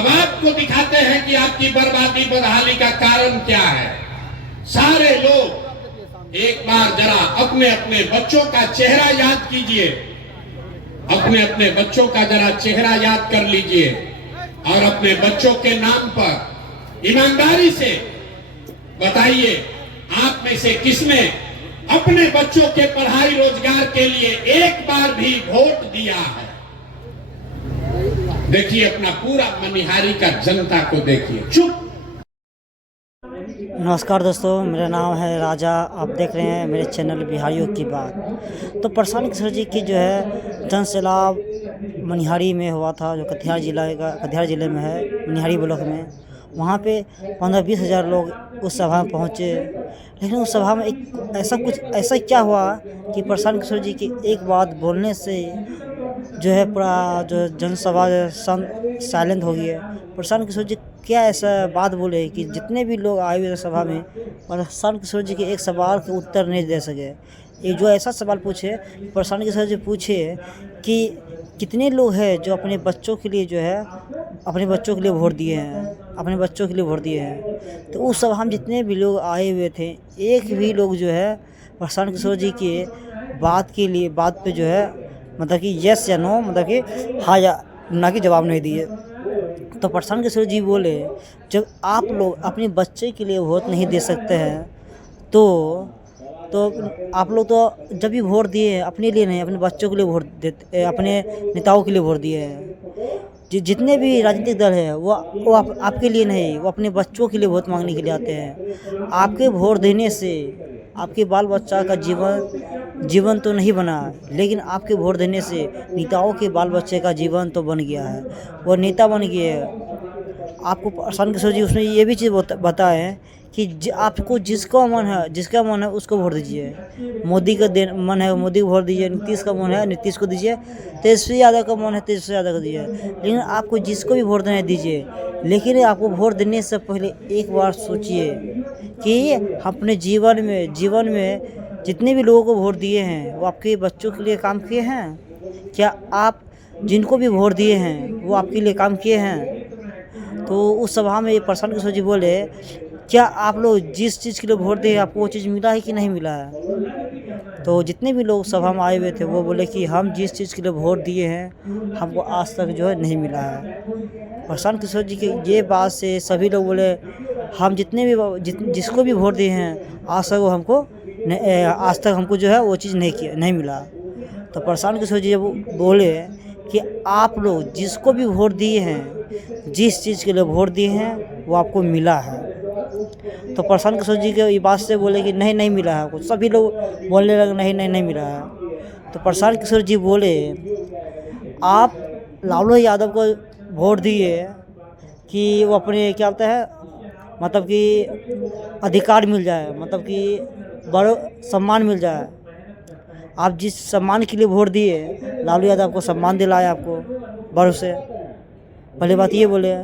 अब आपको दिखाते हैं कि आपकी बर्बादी बदहाली का कारण क्या है। सारे लोग एक बार जरा अपने अपने बच्चों का चेहरा याद कीजिए, अपने अपने बच्चों का जरा चेहरा याद कर लीजिए और अपने बच्चों के नाम पर ईमानदारी से बताइए, आप में से किसने अपने बच्चों के पढ़ाई रोजगार के लिए एक बार भी वोट दिया है। देखिए अपना पूरा मनिहारी का जनता को देखिए। चुप। नमस्कार दोस्तों, मेरा नाम है राजा। आप देख रहे हैं मेरे चैनल बिहारियों की बात। तो प्रशांत किशोर जी की जो है जन सैलाब मनिहारी में हुआ था, जो कटिहार ज़िले में है, मनिहारी ब्लॉक में। वहाँ पे 15-20 हज़ार लोग उस सभा में पहुँचे। लेकिन उस सभा में एक ऐसा क्या हुआ कि प्रशांत किशोर जी की एक बात बोलने से जो है पूरा जो जनसभा साइलेंट हो गया। प्रशांत किशोर जी क्या ऐसा बात बोले कि जितने भी लोग आए हुए सभा में प्रशांत किशोर जी के एक सवाल के उत्तर नहीं दे सके। एक जो ऐसा सवाल पूछे, प्रशांत किशोर जी पूछे कि कितने लोग हैं जो अपने बच्चों के लिए जो है अपने बच्चों के लिए वोट दिए हैं, तो उस सभा में जितने भी लोग आए हुए थे, एक भी लोग जो है प्रशांत किशोर जी के बात पे जो है मतलब कि यस या नो, मतलब कि हाँ या ना की जवाब नहीं दिए। तो प्रशांत किशोर जी बोले, जब आप लोग अपने बच्चे के लिए वोट नहीं दे सकते हैं तो आप लोग तो जब भी वोट दिए अपने लिए नहीं, अपने बच्चों के लिए वोट देते, अपने नेताओं के लिए वोट दिए हैं। जितने भी राजनीतिक दल है वो आपके लिए नहीं, वो अपने बच्चों के लिए वोट मांगने के लिए आते हैं। आपके वोट देने से आपके बाल बच्चा का जीवन तो नहीं बना, लेकिन आपके वोट देने से नेताओं के बाल बच्चे का जीवन तो बन गया है, वो नेता बन गए हैं। आपको प्रशांत किशोर जी उसमें ये भी चीज़ बताएं कि आपको जिसका मन है उसको वोट दीजिए। मोदी का मन है मोदी को वोट दीजिए, नीतीश का मन है नीतीश को दीजिए, तेजस्वी यादव का मन है तेजस्वी यादव को दीजिए। लेकिन आपको जिसको भी वोट देना दीजिए, लेकिन आपको वोट देने से पहले एक बार सोचिए कि अपने जीवन में जितने भी लोगों को वोट दिए हैं वो आपके बच्चों के लिए काम किए हैं क्या? आप जिनको भी वोट दिए हैं वो आपके लिए काम किए हैं? तो उस सभा में प्रशांत किशोर जी बोले, क्या आप लोग जिस चीज़ के लिए वोट दिए आपको वो चीज़ मिला है कि नहीं मिला है? तो जितने भी लोग सभा में आए हुए थे वो बोले कि हम जिस चीज़ के लिए वोट दिए हैं हमको आज तक जो है नहीं मिला है। प्रशांत किशोर जी की ये बात से सभी लोग बोले, हम जिसको भी वोट दिए हैं आज तक हमको जो है वो चीज़ नहीं मिला। तो प्रशांत किशोर जी जब बोले कि आप लोग जिसको भी वोट दिए हैं, जिस चीज़ के लिए वोट दिए हैं वो आपको मिला है। तो प्रशांत किशोर जी के ये बात से बोले कि नहीं मिला है कुछ। सभी लोग बोलने लगे नहीं मिला है। तो प्रशांत किशोर जी बोले, आप लालू यादव को वोट दिए कि वो अपने क्या होता है मतलब कि अधिकार मिल जाए, मतलब कि बड़ो सम्मान मिल जाए। आप जिस सम्मान के लिए वोट दिए, लालू यादव आपको सम्मान दिलाया, आपको बड़ों से। पहली बात ये बोले।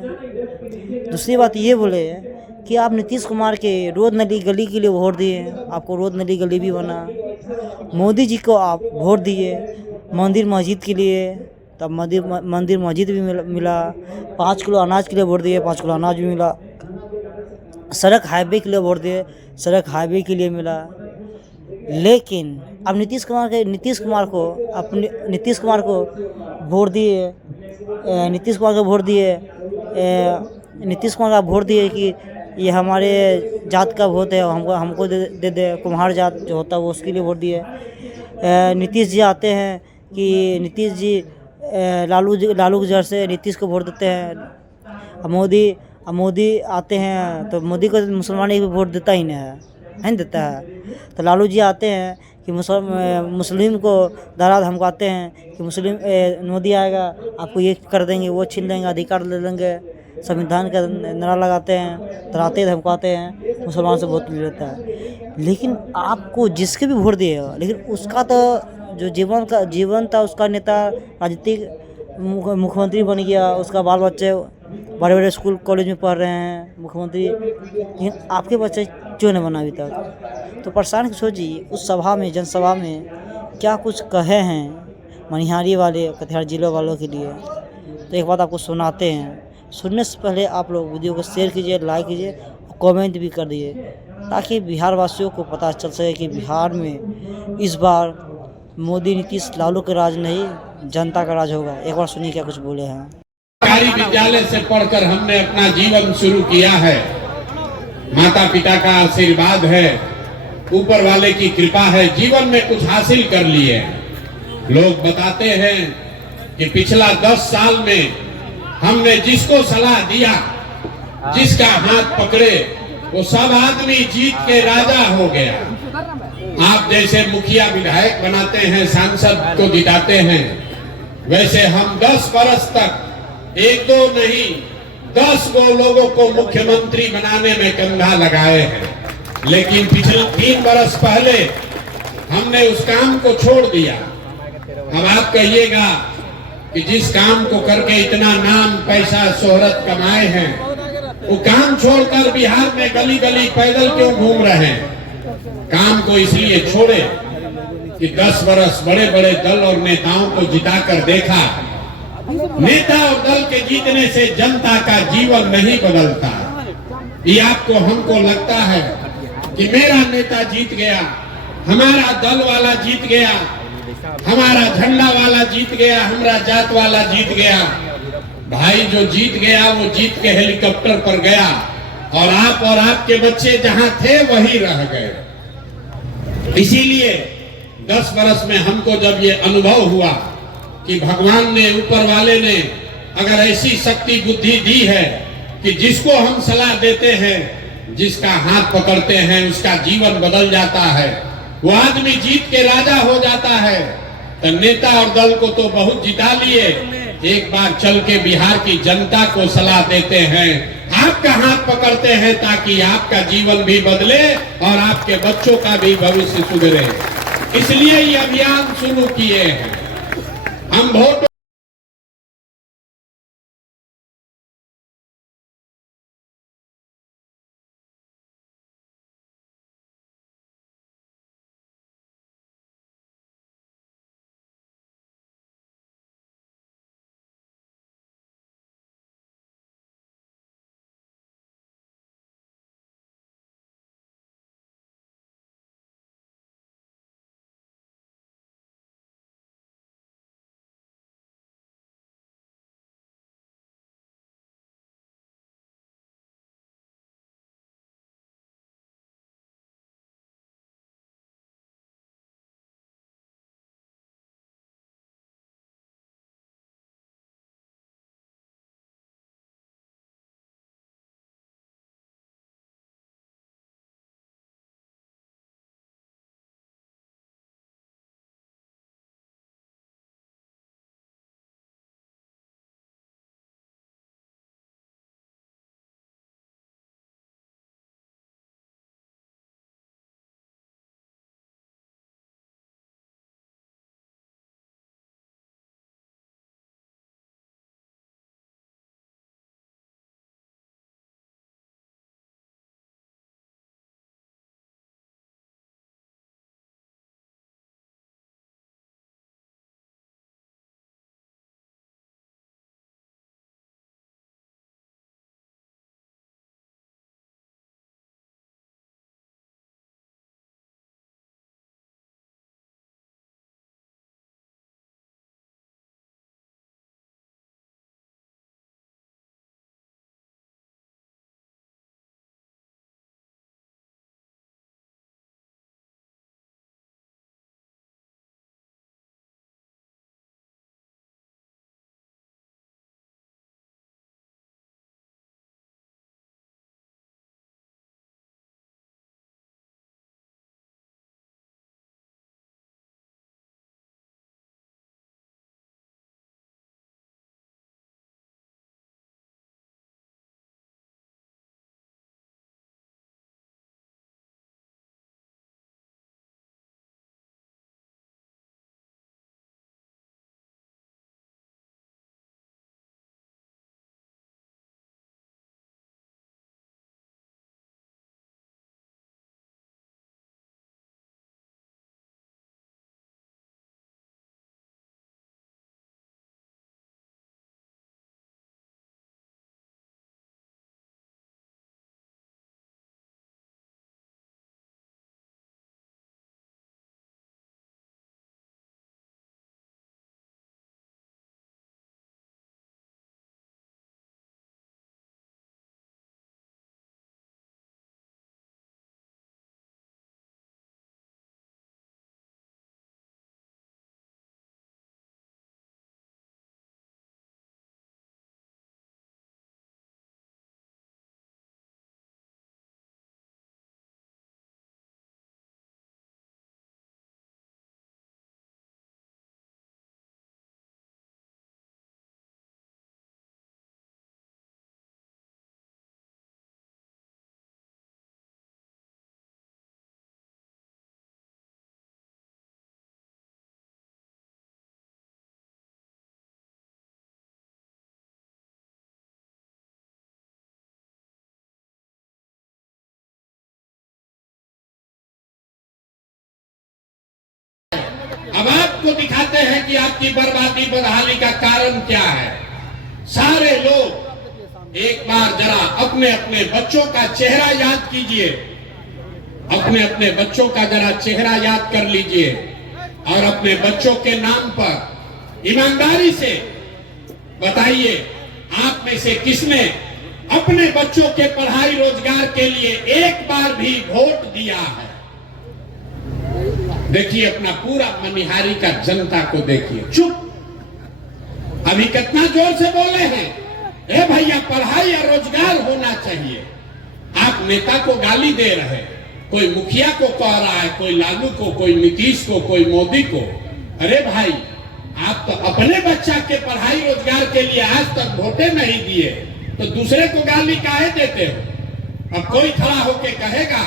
दूसरी बात ये बोले कि आप नीतीश कुमार के रोड नली गली के लिए वोट दिए, आपको रोड नली गली भी बना। मोदी जी को आप वोट दिए मंदिर मस्जिद के लिए, तब मंदिर मस्जिद भी मिला। 5 किलो अनाज के लिए वोट दिए, 5 किलो अनाज भी मिला। सड़क हाईवे के लिए वोट दिए, सड़क हाईवे के लिए मिला। लेकिन अब नीतीश कुमार को वोट दिए, नीतीश कुमार का वोट दिए कि ये हमारे जात का वोट है, हमको दे दे। कुम्हार जात जो होता है वो उसके लिए वोट दिए। नीतीश जी आते हैं कि नीतीश जी लालू के जड़ से नीतीश को वोट देते हैं। मोदी आते हैं तो मोदी को मुसलमान एक भी वोट देता ही नहीं देता है। तो लालू जी आते हैं कि मुस्लिम को दाराद धमकाते हैं कि मुस्लिम मोदी आएगा आपको ये कर देंगे, वो छीन लेंगे, अधिकार ले लेंगे। संविधान का नारा लगाते हैं, डराते धमकाते हैं, मुसलमान से वोट ले लेता है। लेकिन आपको जिसके भी वोट दिए, लेकिन उसका तो जो जीवन था, उसका नेता राजनीतिक मुख्यमंत्री बन गया, उसका बाल बच्चे बड़े स्कूल कॉलेज में पढ़ रहे हैं, मुख्यमंत्री। लेकिन आपके बच्चे क्यों नहीं बना अभी तक? तो प्रशांत किशोर जी उस जनसभा में क्या कुछ कहे हैं मनिहारी वाले कटिहार जिले वालों के लिए, तो एक बात आपको सुनाते हैं, सुनने से पहले आप लोग वीडियो को शेयर कीजिए, लाइक कीजिए, कमेंट भी कर दीजिए, ताकि बिहार वासियों को पता चल सके कि बिहार में इस बार मोदी नीतीश लालू का राज नहीं, जनता का राज होगा। एक बार सुनिए क्या कुछ बोले हैं। सरकारी विद्यालय से पढ़कर हमने अपना जीवन शुरू किया है। माता पिता का आशीर्वाद है, ऊपर वाले की कृपा है, जीवन में कुछ हासिल कर लिए। लोग बताते हैं कि पिछला 10 साल में हमने जिसको सलाह दिया, जिसका हाथ पकड़े, वो सब आदमी जीत के राजा हो गया। आप जैसे मुखिया विधायक बनाते हैं, सांसद को जिताते हैं, वैसे हम 10 बरस तक 1-2 नहीं 10 गो लोगों को मुख्यमंत्री बनाने में कंधा लगाए हैं। लेकिन पिछले 3 बरस पहले हमने उस काम को छोड़ दिया। अब आप कहिएगा कि जिस काम को करके इतना नाम, पैसा, शोहरत कमाए हैं, वो काम छोड़कर बिहार में गली गली पैदल क्यों घूम रहे हैं? काम को इसलिए छोड़े कि 10 बरस बड़े बड़े दल और नेताओं को जिताकर देखा, नेता और दल के जीतने से जनता का जीवन नहीं बदलता। ये आपको हमको लगता है कि मेरा नेता जीत गया, हमारा दल वाला जीत गया, हमारा झंडा वाला जीत गया, हमारा जात वाला जीत गया। भाई जो जीत गया वो जीत के हेलीकॉप्टर पर गया और आप और आपके बच्चे जहां थे वहीं रह गए। इसीलिए 10 बरस में हमको जब ये अनुभव हुआ कि भगवान ने, ऊपर वाले ने अगर ऐसी शक्ति बुद्धि दी है कि जिसको हम सलाह देते हैं, जिसका हाथ पकड़ते हैं, उसका जीवन बदल जाता है, वो आदमी जीत के राजा हो जाता है। तो नेता और दल को तो बहुत जिता लिए, एक बार चल के बिहार की जनता को सलाह देते हैं, आपका हाथ पकड़ते हैं ताकि आपका जीवन भी बदले और आपके बच्चों का भी भविष्य सुधरे। इसलिए ये अभियान शुरू किए हैं। हम वोट आपको दिखाते हैं कि आपकी बर्बादी बदहाली का कारण क्या है। सारे लोग एक बार जरा अपने अपने बच्चों का चेहरा याद कीजिए, अपने अपने बच्चों का जरा चेहरा याद कर लीजिए और अपने बच्चों के नाम पर ईमानदारी से बताइए, आप में से किसने अपने बच्चों के पढ़ाई रोजगार के लिए एक बार भी वोट दिया है। देखिए अपना पूरा मनिहारी का जनता को देखिए, चुप। अभी कितना जोर से बोले हैं, ए भैया पढ़ाई और रोजगार होना चाहिए। आप नेता को गाली दे रहे हैं, कोई मुखिया को कह रहा है, कोई लालू को, कोई नीतीश को, कोई मोदी को। अरे भाई आप तो अपने बच्चा के पढ़ाई रोजगार के लिए आज तक वोटे नहीं दिए, तो दूसरे को गाली काहे देते हो। अब कोई खड़ा होके कहेगा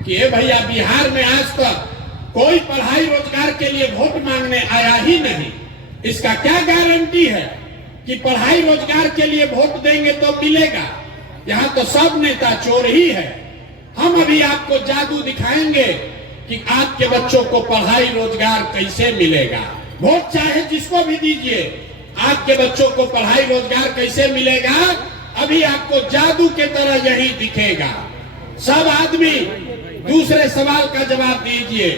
कि ए भैया बिहार में आज तक कोई पढ़ाई रोजगार के लिए वोट मांगने आया ही नहीं, इसका क्या गारंटी है कि पढ़ाई रोजगार के लिए वोट देंगे तो मिलेगा। यहाँ तो सब नेता चोर ही है। हम अभी आपको जादू दिखाएंगे कि आपके बच्चों को पढ़ाई रोजगार कैसे मिलेगा। वोट चाहे जिसको भी दीजिए, आपके बच्चों को पढ़ाई रोजगार कैसे मिलेगा, अभी आपको जादू के तरह यही दिखेगा। सब आदमी दूसरे सवाल का जवाब दीजिए,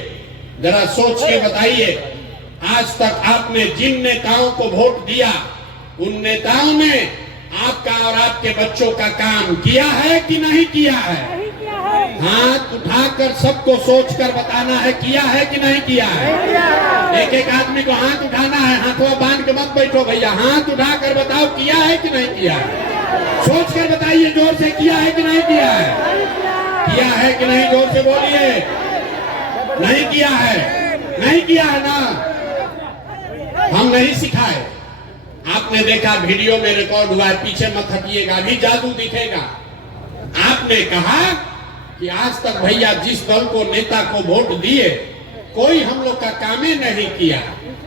जरा सोच के बताइए, आज तक आपने जिन नेताओं को वोट दिया, उन नेताओं ने आपका और आपके बच्चों का काम किया है कि नहीं किया है। हाथ उठाकर सबको सोचकर बताना है, किया है कि नहीं किया है। एक एक आदमी को हाथ उठाना है, हाथों बांध के मत बैठो भैया, हाथ उठाकर बताओ किया है कि नहीं किया है। सोच कर बताइए जोर से, किया है कि नहीं किया है। किया है कि नहीं, जोर से बोलिए। नहीं किया है, नहीं किया है ना, हम नहीं सिखाए। आपने देखा वीडियो में रिकॉर्ड हुआ है, पीछे मत हटिएगा, अभी जादू दिखेगा। आपने कहा कि आज तक भैया जिस दल को नेता को वोट दिए, कोई हम लोग का काम ही नहीं किया।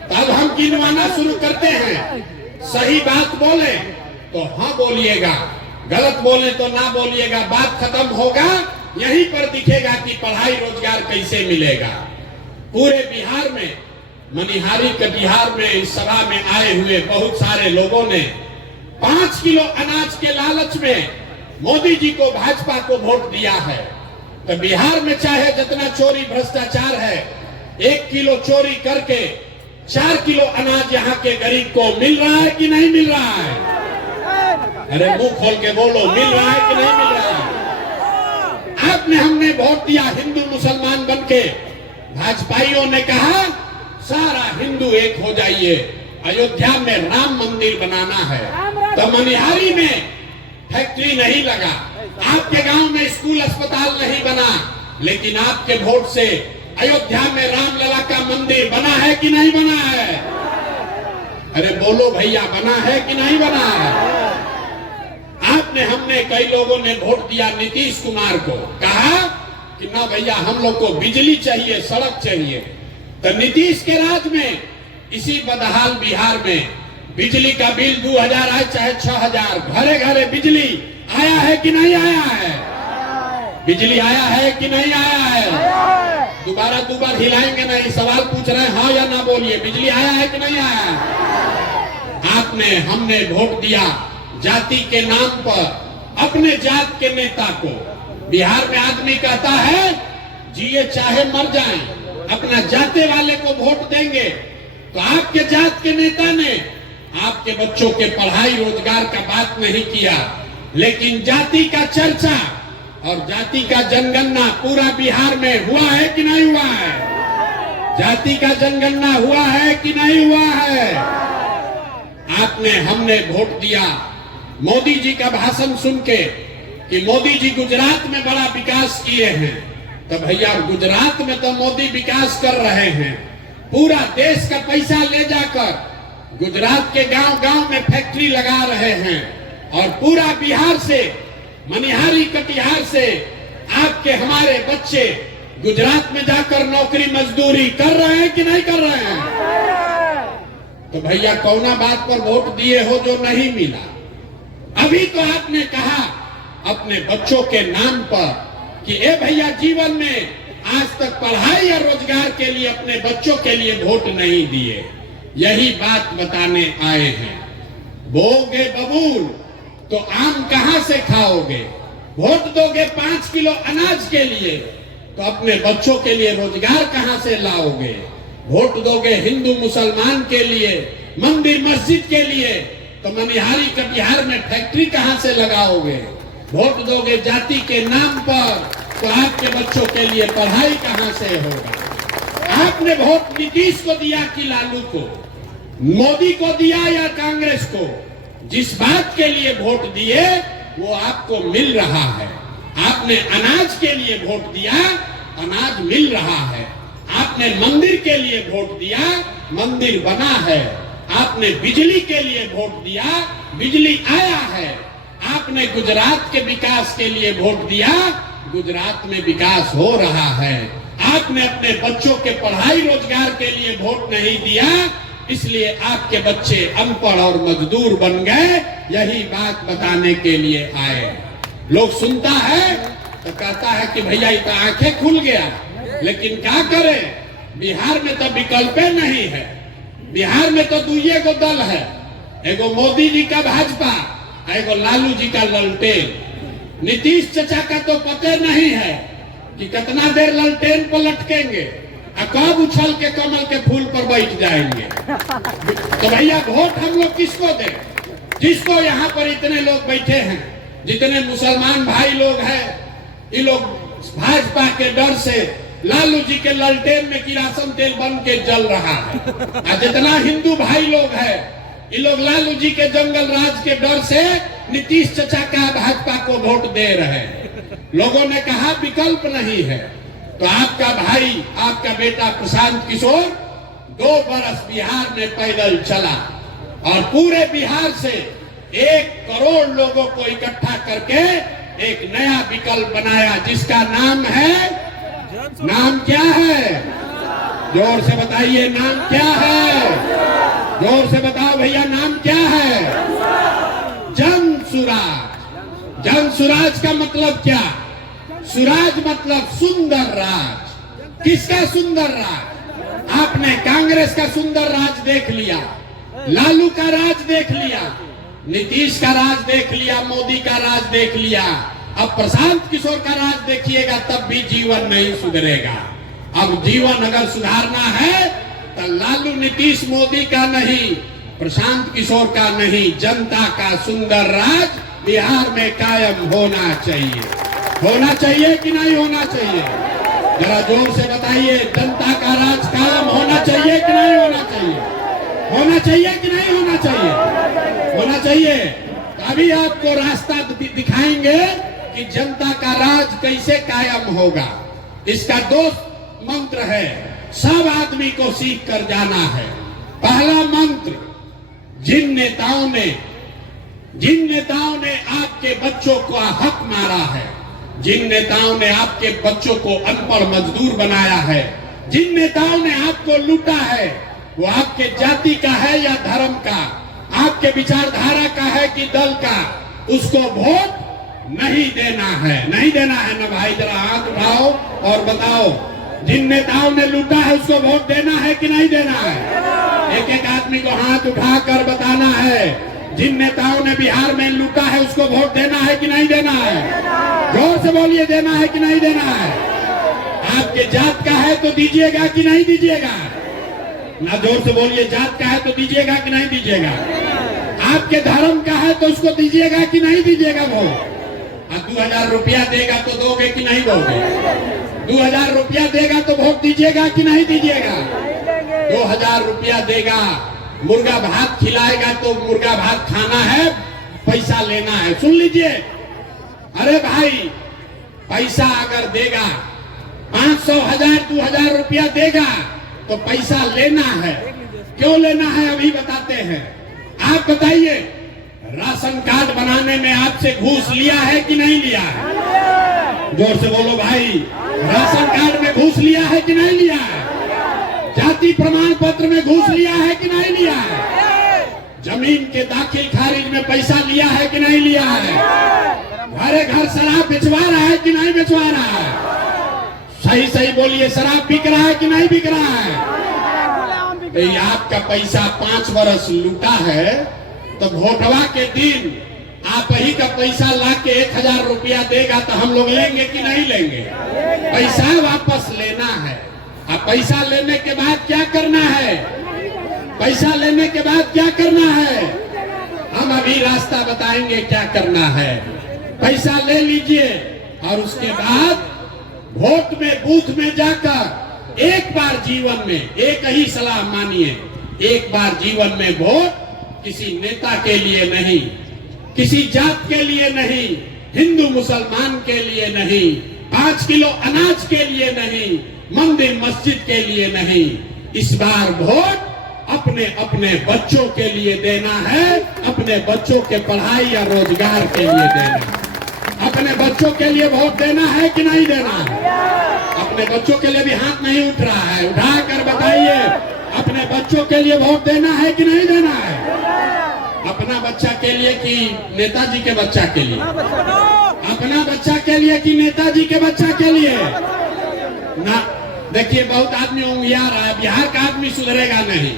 तब हम गिनवाना शुरू करते हैं, सही बात बोले तो हाँ बोलिएगा, गलत बोले तो ना बोलिएगा। बात खत्म होगा, यहीं पर दिखेगा कि पढ़ाई रोजगार कैसे मिलेगा। पूरे बिहार में, मनिहारी के बिहार में इस सभा में आए हुए बहुत सारे लोगों ने 5 किलो अनाज के लालच में मोदी जी को, भाजपा को वोट दिया है। तो बिहार में चाहे जितना चोरी भ्रष्टाचार है, 1 किलो चोरी करके 4 किलो अनाज यहाँ के गरीब को मिल रहा है कि नहीं मिल रहा है। अरे मुंह खोल के बोलो, मिल रहा है कि नहीं मिल रहा है। आपने, हमने वोट दिया हिंदू मुसलमान बनके, भाजपाइयों ने कहा सारा हिंदू एक हो जाइए, अयोध्या में राम मंदिर बनाना है। तो मनिहारी में फैक्ट्री नहीं लगा, आपके गांव में स्कूल अस्पताल नहीं बना, लेकिन आपके वोट से अयोध्या में रामलला का मंदिर बना है कि नहीं बना है। अरे बोलो भैया, बना है कि नहीं बना है। आपने, हमने, कई लोगों ने वोट दिया नीतीश कुमार को, कहा कि ना भैया हम लोग को बिजली चाहिए, सड़क चाहिए। तो नीतीश के राज में इसी बदहाल बिहार में बिजली का बिल 2000 आए चाहे 6000, घरे घरे बिजली आया है कि नहीं आया है। बिजली आया है कि नहीं आया है। दोबारा दोबारा हिलाएंगे नहीं, सवाल पूछ रहे हैं, हाँ या ना बोलिए, बिजली आया है कि नहीं आया है। आपने, हमने वोट दिया जाति के नाम पर अपने जात के नेता को। बिहार में आदमी कहता है जिए चाहे मर जाएं, अपना जाते वाले को वोट देंगे। तो आपके जात के नेता ने आपके बच्चों के पढ़ाई रोजगार का बात नहीं किया, लेकिन जाति का चर्चा और जाति का जनगणना पूरा बिहार में हुआ है कि नहीं हुआ है। जाति का जनगणना हुआ है कि नहीं हुआ है। आपने, हमने वोट दिया मोदी जी का भाषण सुन के कि मोदी जी गुजरात में बड़ा विकास किए हैं। तो भैया गुजरात में तो मोदी विकास कर रहे हैं, पूरा देश का पैसा ले जाकर गुजरात के गांव गांव में फैक्ट्री लगा रहे हैं, और पूरा बिहार से, मनिहारी कटिहार से आपके हमारे बच्चे गुजरात में जाकर नौकरी मजदूरी कर रहे हैं कि नहीं कर रहे हैं। तो भैया कौना बात पर वोट दिए हो जो नहीं मिला। अभी तो आपने कहा अपने बच्चों के नाम पर कि ए भैया जीवन में आज तक पढ़ाई या रोजगार के लिए अपने बच्चों के लिए वोट नहीं दिए। यही बात बताने आए हैं। बोओगे बबूल तो आम कहां से खाओगे? वोट दोगे 5 किलो अनाज के लिए तो अपने बच्चों के लिए रोजगार कहां से लाओगे? वोट दोगे हिंदू मुसलमान के लिए, मंदिर मस्जिद के लिए तो मनिहारी कटिहार में फैक्ट्री कहां से लगाओगे? वोट दोगे जाति के नाम पर तो आपके बच्चों के लिए पढ़ाई कहां से होगा? आपने वोट नीतीश को दिया कि लालू को, मोदी को दिया या कांग्रेस को? जिस बात के लिए वोट दिए वो आपको मिल रहा है। आपने अनाज के लिए वोट दिया, अनाज मिल रहा है। आपने मंदिर के लिए वोट दिया, मंदिर बना है। आपने बिजली के लिए वोट दिया, बिजली आया है। आपने गुजरात के विकास के लिए वोट दिया, गुजरात में विकास हो रहा है। आपने अपने बच्चों के पढ़ाई रोजगार के लिए वोट नहीं दिया, इसलिए आपके बच्चे अनपढ़ और मजदूर बन गए। यही बात बताने के लिए आए। लोग सुनता है तो कहता है कि भैया ये तो आंखें खुल गया, लेकिन क्या करें? बिहार में तो विकल्प नहीं है। बिहार में तो दुइये को दल है, एगो मोदी जी का भाजपा, एगो लालू जी का ललटेन। नीतीश चचा का तो पते नहीं है कि कितना देर ललटेन पर लटकेंगे और कब उछल के कमल के फूल पर बैठ जाएंगे। तो भैया वोट हम लोग किसको दें? जिसको यहाँ पर इतने लोग बैठे हैं, जितने मुसलमान भाई लोग हैं, ये लोग भाजपा के डर से लालू जी के ललटेन में किरासन तेल बन के जल रहा है। और जितना हिंदू भाई लोग हैं, ये लोग लालू जी के जंगल राज के डर से नीतीश चचा का भाजपा को वोट दे रहे हैं। लोगों ने कहा विकल्प नहीं है, तो आपका भाई, आपका बेटा प्रशांत किशोर 2 बरस बिहार में पैदल चला और पूरे बिहार से 1 करोड़ लोगों को इकट्ठा करके एक नया विकल्प बनाया, जिसका नाम है, नाम क्या है? जोर से बताइए, नाम क्या है? जोर से बताओ भैया, नाम क्या है? जन सुराज। जन सुराज का मतलब क्या? सुराज मतलब सुंदर राज। किसका सुंदर राज? आपने कांग्रेस का सुंदर राज देख लिया, लालू का राज देख लिया, नीतीश का राज देख लिया, मोदी का राज देख लिया। अब प्रशांत किशोर का राज देखिएगा, तब भी जीवन नहीं सुधरेगा। अब जीवन अगर सुधारना है तो लालू नीतीश मोदी का नहीं, प्रशांत किशोर का नहीं, जनता का सुंदर राज बिहार में कायम होना चाहिए। होना चाहिए कि नहीं होना चाहिए? जरा जोर से बताइए, जनता का राज कायम होना चाहिए कि नहीं होना चाहिए? होना चाहिए कि नहीं होना चाहिए? होना चाहिए। अभी आपको रास्ता दिखाएंगे कि जनता का राज कैसे कायम होगा। इसका 2 मंत्र है, सब आदमी को सीख कर जाना है। पहला मंत्र, जिन नेताओं ने आपके बच्चों को हक मारा है, जिन नेताओं ने आपके बच्चों को अनपढ़ मजदूर बनाया है, जिन नेताओं ने आपको लूटा है, वो आपके जाति का है या धर्म का, आपके विचारधारा का है कि दल का, उसको वोट नहीं देना है। नहीं देना है ना भाई? जरा हाथ उठाओ और बताओ, जिन नेताओं ने लूटा है उसको वोट देना है कि नहीं देना है? एक एक आदमी को हाथ उठाकर बताना है, जिन नेताओं ने बिहार में लूटा है उसको वोट देना है कि नहीं देना है? जोर से बोलिए, देना है कि नहीं देना है? आपके जात का है तो दीजिएगा कि नहीं दीजिएगा? ना, जोर से बोलिए, जात का है तो दीजिएगा कि नहीं दीजिएगा? आपके धर्म का है तो उसको दीजिएगा कि नहीं दीजिएगा वोट? 2000 रुपया देगा तो दोगे कि नहीं दोगे? 2000 रुपया देगा तो वोट दीजिएगा कि नहीं दीजिएगा? 2000 रुपया देगा, मुर्गा भात खिलाएगा तो मुर्गा भात खाना है, पैसा लेना है। सुन लीजिए, अरे भाई, पैसा अगर देगा, 500, 1000, 2000 रुपया देगा तो पैसा लेना है। क्यों लेना है अभी बताते हैं। आप बताइए, राशन कार्ड बनाने में आपसे घूस लिया है कि नहीं लिया है? जोर से बोलो भाई, राशन कार्ड में घूस लिया है कि नहीं लिया है? जाति प्रमाण पत्र में घूस लिया है कि नहीं लिया है? जमीन के दाखिल खारिज में पैसा लिया है कि नहीं लिया है? घरे घर शराब बेचवा रहा है कि नहीं बेचवा रहा है? सही सही बोलिए, शराब बिक रहा है कि नहीं बिक रहा है? ये आपका पैसा 5 बरस लूटा है, तो वोटवा के दिन आप ही का पैसा ला के 1000 रुपया देगा तो हम लोग लेंगे कि नहीं लेंगे? पैसा वापस लेना है। अब पैसा लेने के बाद क्या करना है? पैसा लेने के बाद क्या करना है? हम अभी रास्ता बताएंगे क्या करना है। पैसा ले लीजिए और उसके बाद वोट में, बूथ में जाकर एक बार जीवन में, एक ही सलाह मानिए, एक बार जीवन में वोट किसी नेता के लिए नहीं, किसी जात के लिए नहीं, हिंदू मुसलमान के लिए नहीं, 5 किलो अनाज के लिए नहीं, मंदिर मस्जिद के लिए नहीं, इस बार वोट अपने अपने बच्चों के लिए देना है, अपने बच्चों के पढ़ाई या रोजगार के लिए देना है। अपने बच्चों के लिए वोट देना है कि नहीं देना है? अपने बच्चों के लिए भी हाथ नहीं उठ रहा है, उठा कर बताइए, अपने बच्चों के लिए वोट देना है कि नहीं देना है? अपना बच्चा के लिए कि नेताजी के बच्चा के लिए? अपना बच्चा के लिए कि नेताजी के बच्चा के लिए? ना, देखिए बहुत आदमी उंगिया रहा है, बिहार का आदमी सुधरेगा नहीं।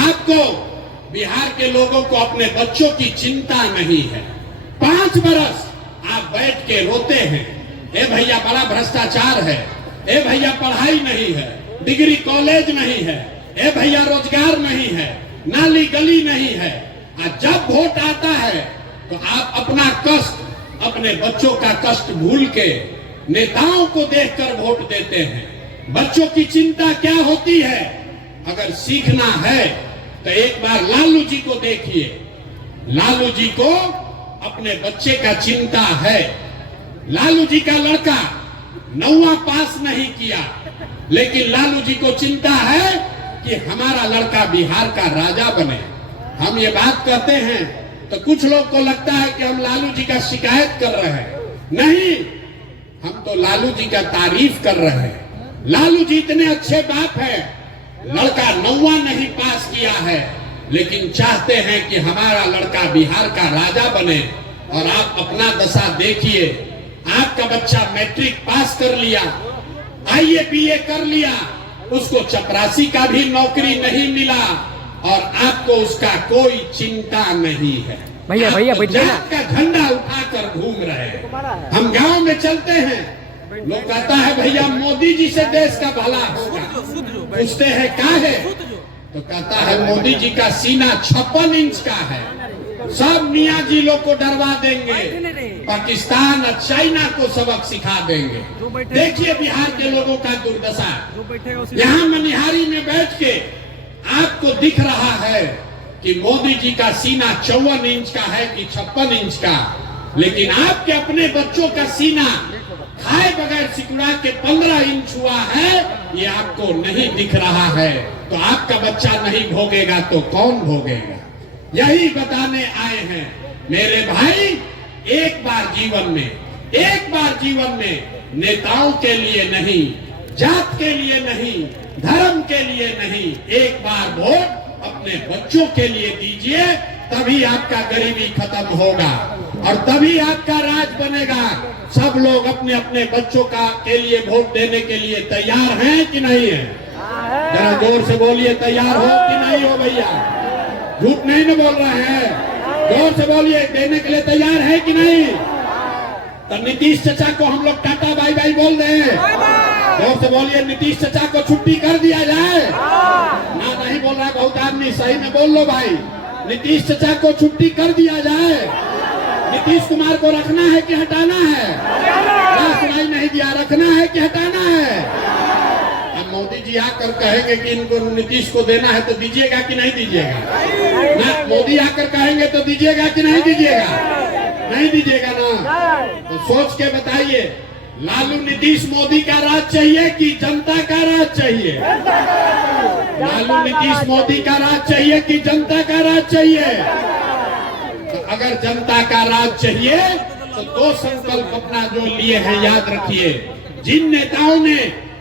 आपको, बिहार के लोगों को अपने बच्चों की चिंता नहीं है। 5 बरस आप बैठ के रोते हैं, ए भैया बड़ा भ्रष्टाचार है, ए भैया पढ़ाई नहीं है, डिग्री कॉलेज नहीं है, ए भैया रोजगार नहीं है, नाली गली नहीं है। और जब वोट आता है तो आप अपना कष्ट, अपने बच्चों का कष्ट भूल के नेताओं को देखकर वोट देते हैं। बच्चों की चिंता क्या होती है? अगर सीखना है तो एक बार लालू जी को देखिए। लालू जी को अपने बच्चे का चिंता है। लालू जी का लड़का 9वां पास नहीं किया, लेकिन लालू जी को चिंता है कि हमारा लड़का बिहार का राजा बने। हम ये बात कहते हैं तो कुछ लोग को लगता है कि हम लालू जी का शिकायत कर रहे हैं। नहीं, हम तो लालू जी का तारीफ कर रहे हैं। लालू जी इतने अच्छे बाप है, लड़का 9वां नहीं पास किया है, लेकिन चाहते हैं कि हमारा लड़का बिहार का राजा बने। और आप अपना दशा देखिए, आपका बच्चा मैट्रिक पास कर लिया, IAA BA कर लिया, उसको चपरासी का भी नौकरी नहीं मिला और आपको उसका कोई चिंता नहीं है। भैया जात का झंडा उठाकर घूम रहे हैं। हम गांव में चलते हैं, लोग कहता है भैया मोदी जी से देश का भला होगा। पूछते हैं क्या है, तो कहता है मोदी जी का सीना 56 इंच का है, सब मियाँ जी लोग को डरवा देंगे, पाकिस्तान और चाइना को सबक सिखा देंगे। देखिए बिहार के लोगों का दुर्दशा। यहाँ मनिहारी में बैठ के आपको दिख रहा है कि मोदी जी का सीना 54 इंच का है कि 56 इंच का, लेकिन आपके अपने बच्चों का सीना खाए बगैर सिकुड़ा के 15 इंच हुआ है, ये आपको नहीं दिख रहा है। तो आपका बच्चा नहीं भोगेगा तो कौन भोगेगा? यही बताने आए हैं मेरे भाई। एक बार जीवन में नेताओं के लिए नहीं, जात के लिए नहीं, धर्म के लिए नहीं, एक बार वोट अपने बच्चों के लिए दीजिए, तभी आपका गरीबी खत्म होगा और तभी आपका राज बनेगा। सब लोग अपने अपने बच्चों के लिए वोट देने के लिए तैयार हैं कि नहीं है? जरा जोर से बोलिए, तैयार हो कि नहीं हो भैया? झूठ नहीं न बोल रहे हैं, जोर से बोलिए, देने के लिए तैयार है कि नहीं? तो नीतीश चाचा को हम लोग टाटा बाय बाय बोल दें। जोर से बोलिए, नीतीश चाचा को छुट्टी कर दिया जाए ना? नहीं बोल रहा है बहुत आदमी, सही में बोल लो भाई, नीतीश चाचा को छुट्टी कर दिया जाए। नीतीश कुमार को रखना है कि हटाना है? सुनाई नहीं दिया, रखना है कि हटाना है? अब मोदी जी आकर कहेंगे कि इनको नीतीश को देना है तो दीजिएगा कि नहीं दीजिएगा ना? मोदी आकर कहेंगे तो दीजिएगा कि नहीं दीजिएगा? नहीं दीजिएगा ना? तो सोच के बताइए, लालू नीतीश मोदी का राज चाहिए कि जनता का राज चाहिए? लालू नीतीश मोदी का राज चाहिए कि जनता का राज चाहिए? तो अगर जनता का राज चाहिए तो 2 संकल्प अपना जो लिए हैं याद रखिए। जिन नेताओं ने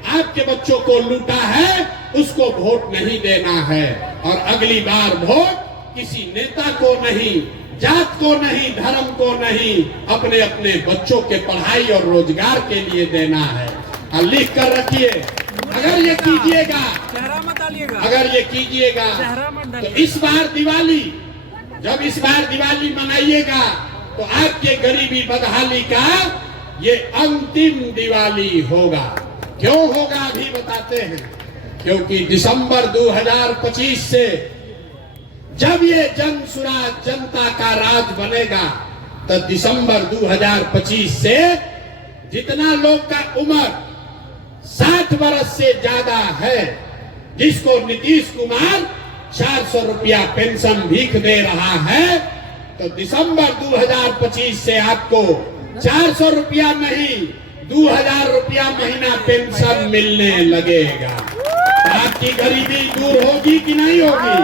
आपके बच्चों को लूटा है उसको वोट नहीं देना है, और अगली बार वोट किसी नेता को नहीं, जात को नहीं, धर्म को नहीं, अपने अपने बच्चों के पढ़ाई और रोजगार के लिए देना है। और लिख कर रखिए, अगर ये कीजिएगा, चेहरा मत डालिएगा, अगर ये कीजिएगा चेहरा मत तो डालिएगा। इस बार दिवाली, जब इस बार दिवाली मनाइएगा तो आपके गरीबी बदहाली का ये अंतिम दिवाली होगा। क्यों होगा अभी बताते हैं। क्योंकि दिसंबर 2025 से जब ये जन सुराज जनता का राज बनेगा तो दिसंबर 2025 से जितना लोग का उम्र 60 वर्ष से ज्यादा है, जिसको नीतीश कुमार 400 रुपया पेंशन भीख दे रहा है, तो दिसंबर 2025 से आपको 400 रुपया नहीं 2000 रुपया महीना पेंशन मिलने लगेगा। तो आपकी गरीबी दूर होगी कि नहीं होगी?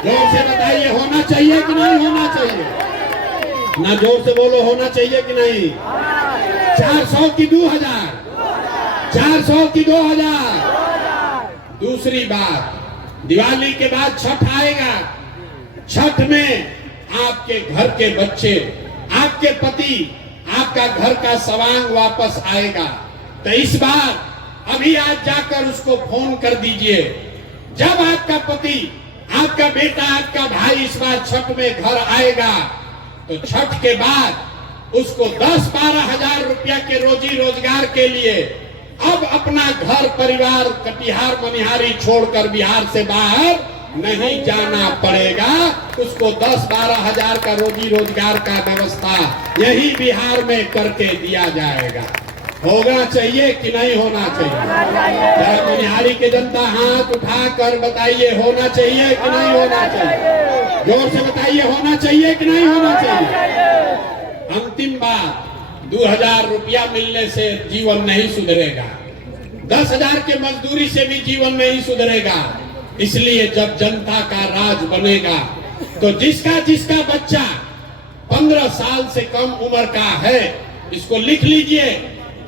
जोर से बताइए, होना चाहिए कि नहीं होना चाहिए? ना जोर से बोलो, होना चाहिए कि नहीं? 400 की 2000, 400 की 2000। दूसरी बात, दिवाली के बाद छठ आएगा। छठ में आपके घर के बच्चे, आपके पति, आपका घर का सवांग वापस आएगा। तो इस बार अभी आज जाकर उसको फोन कर दीजिए। जब आपका पति, आपका बेटा, आपका भाई इस बार छठ में घर आएगा तो छठ के बाद उसको 10-12 हजार रुपया के रोजी रोजगार के लिए अब अपना घर परिवार कटिहार मनिहारी छोड़कर बिहार से बाहर नहीं जाना पड़ेगा। उसको 10-12 हजार का रोजी रोजगार का व्यवस्था यही बिहार में करके दिया जाएगा। होना चाहिए कि नहीं होना चाहिए? जरा मनिहारी की जनता हाथ उठाकर बताइए, होना चाहिए कि नहीं होना चाहिए? जोर से बताइए, होना चाहिए कि नहीं होना चाहिए? अंतिम बात, 2000 रुपया मिलने से जीवन नहीं सुधरेगा, 10,000 के मजदूरी से भी जीवन नहीं सुधरेगा। इसलिए जब जनता का राज बनेगा तो जिसका जिसका बच्चा 15 साल से कम उम्र का है, इसको लिख लीजिए,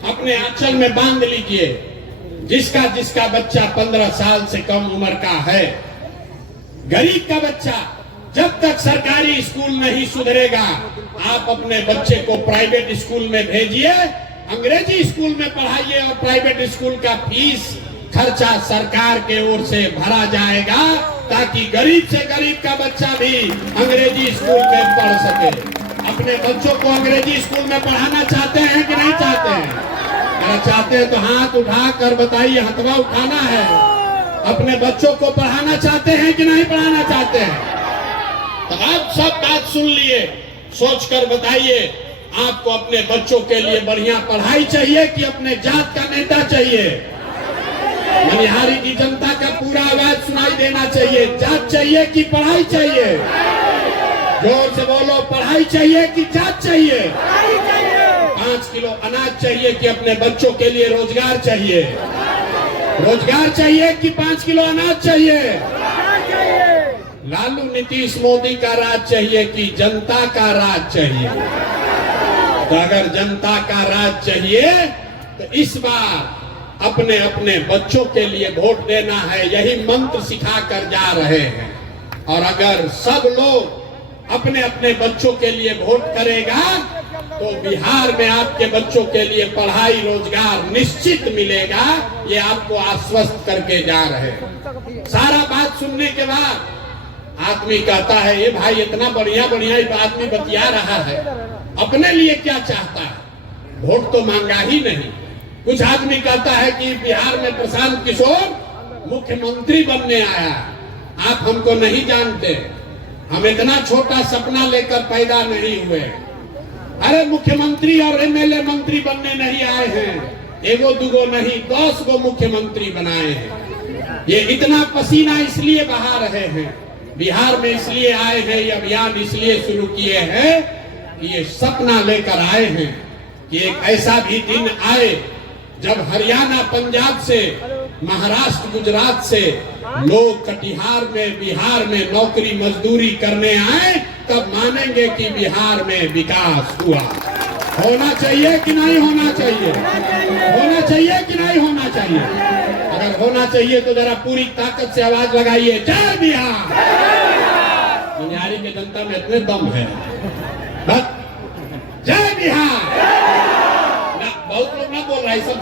अपने आंचल में बांध लीजिए। जिसका जिसका बच्चा 15 साल से कम उम्र का है, गरीब का बच्चा, जब तक सरकारी स्कूल नहीं सुधरेगा, आप अपने बच्चे को प्राइवेट स्कूल में भेजिए, अंग्रेजी स्कूल में पढ़ाइए और प्राइवेट स्कूल का फीस खर्चा सरकार के ओर से भरा जाएगा, ताकि गरीब से गरीब का बच्चा भी अंग्रेजी स्कूल में पढ़ सके। अपने बच्चों को अंग्रेजी स्कूल में पढ़ाना चाहते हैं कि नहीं चाहते हैं? अगर चाहते हैं तो हाथ उठाकर बताइए, हथवा उठाना है। अपने बच्चों को पढ़ाना चाहते हैं कि नहीं पढ़ाना चाहते हैं? तो आप सब बात सुन लिए, सोचकर बताइए, आपको अपने बच्चों के लिए बढ़िया पढ़ाई चाहिए कि अपने जात का नेता चाहिए? मनिहारी की जनता का पूरा आवाज सुनाई देना चाहिए। जात चाहिए कि पढ़ाई चाहिए? जोर से बोलो, पढ़ाई चाहिए कि जात चाहिए? 5 किलो अनाज चाहिए कि अपने बच्चों के लिए रोजगार चाहिए? रोजगार चाहिए कि 5 किलो अनाज चाहिए? लालू नीतीश मोदी का राज चाहिए कि जनता का राज चाहिए? तो अगर जनता का राज चाहिए तो इस बार अपने अपने बच्चों के लिए वोट देना है, यही मंत्र सिखा कर जा रहे हैं। और अगर सब लोग अपने अपने बच्चों के लिए वोट करेगा तो बिहार में आपके बच्चों के लिए पढ़ाई रोजगार निश्चित मिलेगा। ये आपको आश्वस्त करके जा रहे हैं। सारा बात सुनने के बाद आदमी कहता है, ये भाई इतना बढ़िया बढ़िया आदमी बतिया रहा है, अपने लिए क्या चाहता है? वोट तो मांगा ही नहीं। कुछ आदमी कहता है कि बिहार में प्रशांत किशोर मुख्यमंत्री बनने आया, आप हमको नहीं जानते, हम इतना छोटा सपना लेकर पैदा नहीं हुए। अरे मुख्यमंत्री और एमएलए मंत्री बनने नहीं आए हैं, एगो दुगो नहीं 10 गो मुख्यमंत्री बनाए हैं। ये इतना पसीना इसलिए बहा रहे हैं, बिहार में इसलिए आए हैं, ये अभियान इसलिए शुरू किए हैं कि ये सपना लेकर आए हैं कि एक ऐसा भी दिन आए जब हरियाणा, पंजाब से, महाराष्ट्र, गुजरात से लोग कटिहार में, बिहार में नौकरी मजदूरी करने आए, तब मानेंगे कि बिहार में विकास हुआ। होना चाहिए कि नहीं होना चाहिए? होना चाहिए कि नहीं होना चाहिए? अगर होना चाहिए तो जरा पूरी ताकत से आवाज लगाइए, जय बिहार। मनिहारी की जनता में इतने दम है, बस जय बिहार। बहुत लोग ना बोल रहे, सब